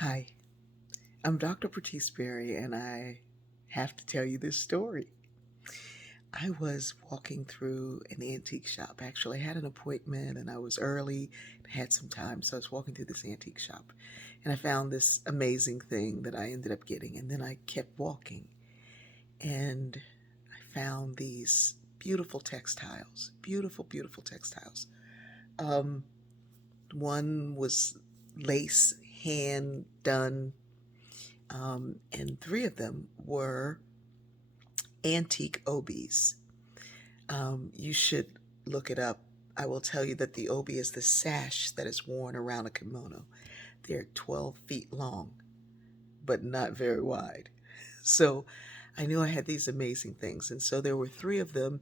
Hi, I'm Dr. Bertice Berry, and I have to tell you this story. I was walking through an antique shop. Actually, I had an appointment and I was early, had some time, so I was walking through this antique shop and I found this amazing thing that I ended up getting. And then I kept walking and I found these beautiful textiles, beautiful, beautiful textiles. Um, One was lace, hand done, and three of them were antique obies. You should look it up. I will tell you that the obi is the sash that is worn around a kimono. They're 12 feet long, but not very wide. So I knew I had these amazing things. And so there were three of them,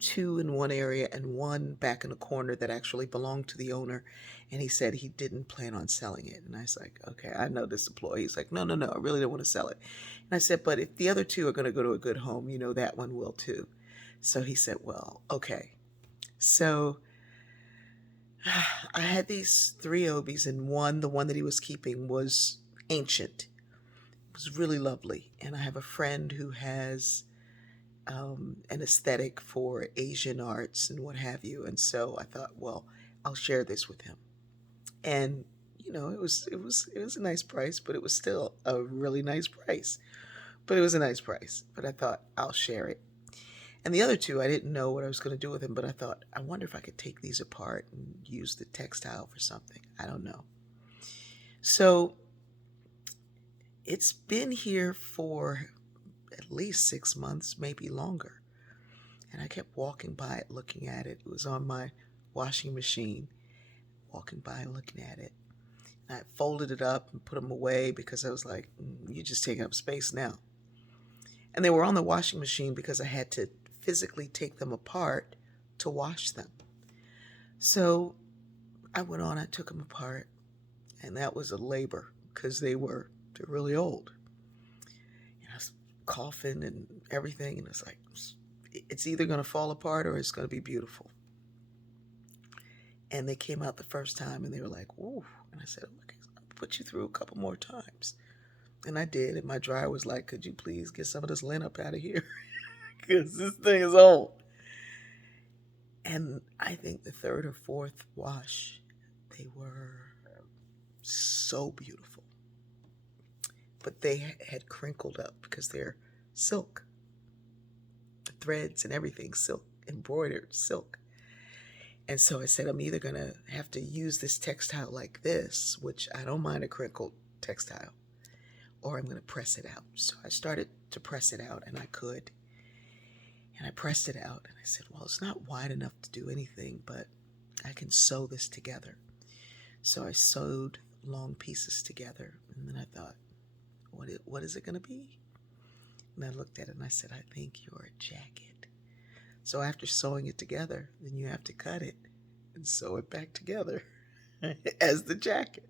two in one area and one back in a corner that actually belonged to the owner. And he said he didn't plan on selling it. And I was like, okay, I know this employee. He's like, no, no, no, I really don't want to sell it. And I said, but if the other two are going to go to a good home, you know that one will too. So he said, well, okay. So I had these three obies, and one, the one that he was keeping, was ancient. It was really lovely. And I have a friend who has an aesthetic for Asian arts and what have you. And so I thought, well, I'll share this with him. And it was a nice price, but it was still a really nice price. But it was a nice price. But I thought I'll share it. And the other two, I didn't know what I was going to do with them, but I thought, I wonder if I could take these apart and use the textile for something. I don't know. So it's been here for at least 6 months, maybe longer. And I kept walking by it, looking at it. It was on my washing machine, walking by and looking at it. And I folded it up and put them away because I was like, you're just taking up space now. And they were on the washing machine because I had to physically take them apart to wash them. So I went on, I took them apart, and that was a labor because they're really old. And I was coughing and everything, and it's like, it's either going to fall apart or it's going to be beautiful. And they came out the first time and they were like, ooh. And I said, okay, I'll put you through a couple more times. And I did. And my dryer was like, could you please get some of this lint up out of here? Because this thing is old. And I think the third or fourth wash, they were so beautiful. But they had crinkled up because they're silk. The threads and everything, silk, embroidered silk. And so I said, I'm either going to have to use this textile like this, which I don't mind a crinkled textile, or I'm going to press it out. So I started to press it out, and I could. And I pressed it out, and I said, well, it's not wide enough to do anything, but I can sew this together. So I sewed long pieces together, and then I thought, what is it going to be? And I looked at it, and I said, I think you're a jacket. So after sewing it together, then you have to cut it and sew it back together as the jacket.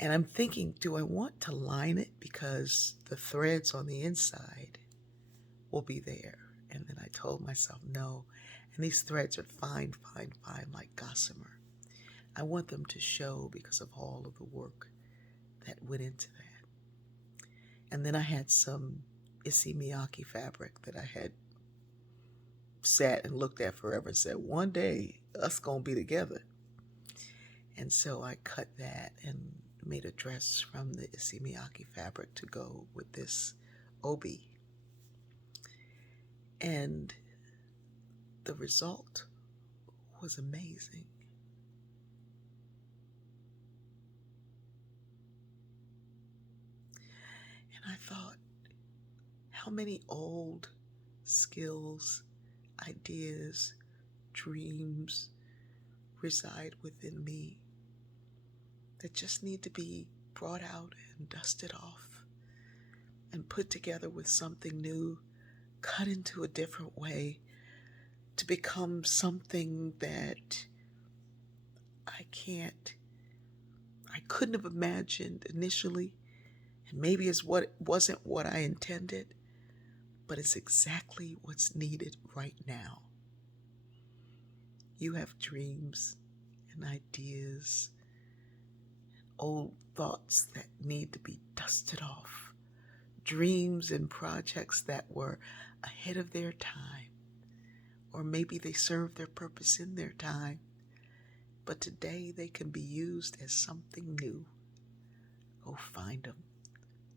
And I'm thinking, do I want to line it because the threads on the inside will be there? And then I told myself, no. And these threads are fine, fine, fine, like gossamer. I want them to show because of all of the work that went into that. And then I had some Issey Miyake fabric that I had sat and looked at forever and said, one day us gonna be together. And so I cut that and made a dress from the Issey Miyake fabric to go with this obi. And the result was amazing. And I thought, how many old skills, ideas, dreams reside within me that just need to be brought out and dusted off and put together with something new, cut into a different way to become something that I can't, I couldn't have imagined initially. And maybe it's what wasn't what I intended, but it's exactly what's needed right now. You have dreams and ideas, old thoughts that need to be dusted off, dreams and projects that were ahead of their time, or maybe they served their purpose in their time, but today they can be used as something new. Go find them,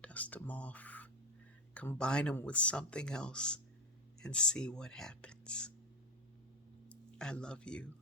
dust them off, combine them with something else, and see what happens. I love you.